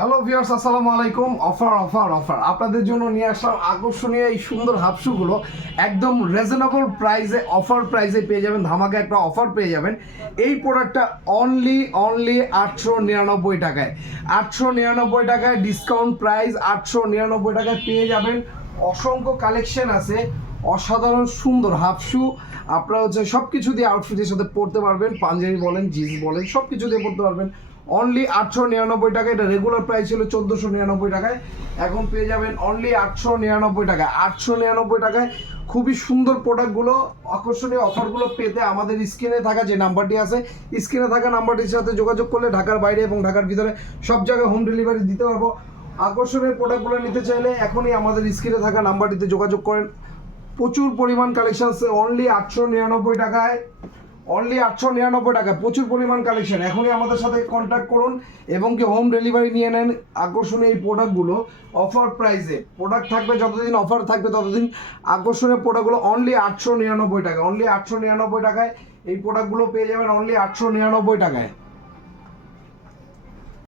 Hello viewers, আসসালামু আলাইকুম। Offer offer offer আপনাদের জন্য নিয়ে আসলাম আকর্ষণীয় এই সুন্দর হাফশুগুলো একদম রিজনেবল প্রাইসে, অফার প্রাইসে পেয়ে যাবেন। ধামাকা একটা অফার পেয়ে যাবেন। এই প্রোডাক্টটা অনলি 899 টাকায়, 899 টাকায় ডিসকাউন্ট প্রাইস। 899 টাকায় পেয়ে যাবেন। অসংখ্য কালেকশন আছে, অসাধারণ সুন্দর হাফশু। আপনারা সব কিছু দিয়ে আউটফিটের সাথে পরতে পারবেন, পাঞ্জাবি বলেন, জিন্স বলেন, সব কিছু দিয়ে পরতে পারবেন। অনলি 899 টাকা। এটা রেগুলার প্রাইস ছিল 1499 টাকায়, এখন পেয়ে যাবেন অনলি 899 টাকায়। 899 টাকায় খুবই সুন্দর প্রোডাক্টগুলো, আকর্ষণীয় অফারগুলো পেতে আমাদের স্ক্রিনে থাকা যে নাম্বারটি আছে, স্ক্রিনে থাকা নাম্বারটির সাথে যোগাযোগ করলে ঢাকার বাইরে এবং ঢাকার ভিতরে সব জায়গায় হোম ডেলিভারি দিতে পারবো। আকর্ষণীয় প্রোডাক্টগুলো নিতে চাইলে এখনই আমাদের স্ক্রিনে থাকা নাম্বারটিতে যোগাযোগ করেন। প্রচুর পরিমাণ কালেকশন আছে অনলি 899 টাকায়, অনলি 899 টাকা। প্রচুর পরিমাণ কালেকশন, এখনই আমাদের সাথে কন্ট্যাক্ট করুন এবং কি হোম ডেলিভারি নিয়ে নেন আকর্ষণীয় এই প্রোডাক্টগুলো অফার প্রাইসে। প্রোডাক্ট থাকবে যতদিন অফার থাকবে ততদিন। আকর্ষণীয় প্রোডাক্টগুলো অনলি 899 টাকা, অনলি 899 টাকায় এই প্রোডাক্টগুলো পেয়ে যাবেন অনলি 899 টাকায়।